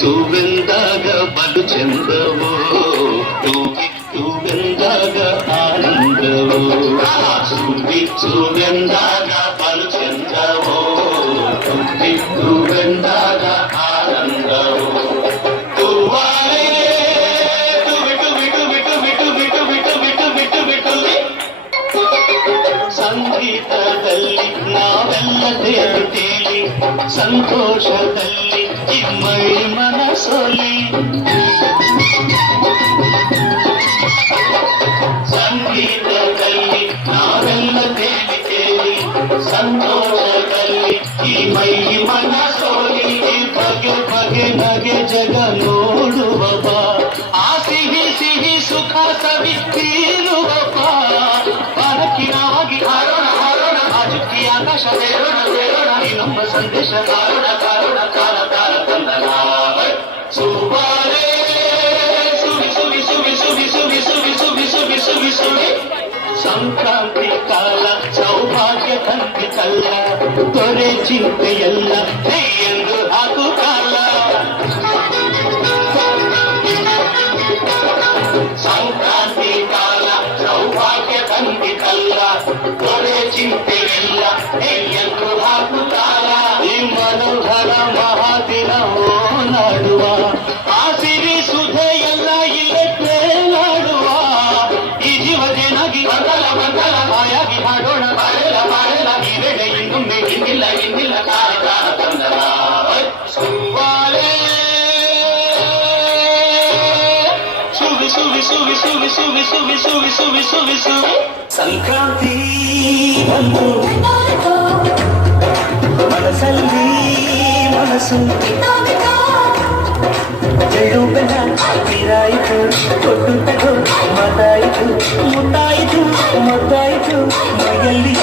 ಸುವೆಂದಾಗ ಬಲು ಚಂದವೋ ಸುವೆಂದಾಗ ಆನಂದವೋ ಸುವೆಂದಾಗ ಬಲು ಚಂದವೋ ಸುವೆಂದಾಗ ಆನಂದವೋ ಸಂಗೀತದಲ್ಲಿ ನಾವೆಲ್ಲ ದೇವತೆಲಿ ಸಂತೋಷದಲ್ಲಿ ಇಮ್ಮಡಿ ಮನಸೊಲಿ ಸಂಗೀತದಲ್ಲಿ ನಾವೆಲ್ಲ ದೇವತೆಲಿ ಸಂತೋಷದಲ್ಲಿ ಈ ಮೈ ಮನಸೋಲಿ ಬಗೆ ಬಗೆ ನಗೆ ಜಗ ನೋಡುವ ಆ ಸಿಹಿ ಸಿಹಿ ಸುಖ ಸವಿತೀರುವ ಬರಕಿನಾಗಿ ಹಾರೋಣ ಹಾರೋಣ ಆಜುಕ್ಕಿ ಆಕಾಶ ಸೇರೋಣ ಸೇರೋಣ ನಮ್ಮ ಸಂದೇಶ ಕಾರೋಣ ಕಾರೋಣ ಕಾಲ ಕಾಲ ತಂದನ ಸುವಾರೇ ಸುವಿ ಸುವಿ ಸುವಿ ಸುವಿ ಸುವಿ ಸುವಿ ಸುವಿ ಸುವಿ ಸುವಿ ಸುವಿ ಸಂಕ್ರಾಂತಿ ಕಾಲ ಸೌಭಾಗ್ಯ ತಂತಿ ಕಲ್ಲ ತೊರೆ ಚಿಂತೆಯಲ್ಲ ಎಂದು ಹಾಕು ಕಾಲ ಸಂಕ್ರಾಂತಿ ಕಾಲ ಸೌಭಾಗ್ಯ ತಂತಿ ಕಲ್ಲ ತೊರೆ ಚಿಂತೆಯಲ್ಲ ಎಂದು ಹಾಕು ಕಾಲ ಈ ಮನೋಹರ ಮಹಾದಿನ ನಾಡುವ ಆ ಸಿರಿ ಸುಧೆಯಲ್ಲ ಇಲ್ಲೇ ತೇಲಾಡುವ ಈ ಜೀವದೇನಾಗಿ ಬಂದಲ ಬಂದಲ ಬಾಯಾಗಿ ಹಾಡೋಣ ಬಾಳೆಲ ಬಾಳೆಲ ಈ ವೇಳೆ ಇನ್ನೊಮ್ಮೆ ಇನ್ನಿಲ್ಲ ಇನ್ನಿಲ್ಲ ಕಾಲ ಕಾಲ ತಂದಲ ಸುವಾರೇ ಸುವಿ ಸುವಿ ಸುವಿ ಸುವಿ ಸುವಿ ಸುವಿ ಸುವಿ ಸುವಿ ಸುವಿ ಸುವಿ ಸಂಕ್ರಾಂತಿ ಬಂತು ಮನಸ್ಸಲ್ಲಿ ಮನಸ್ಸು ಎಳ್ಳು ಬೆಲ್ಲ ನೀರಾಯಿತು ಕೊಟ್ಟು ತಗೋ ಮಾತಾಯಿತು ಮುತ್ತಾಯಿತು ಮತ್ತಾಯಿತು ಮೈಯಲ್ಲಿ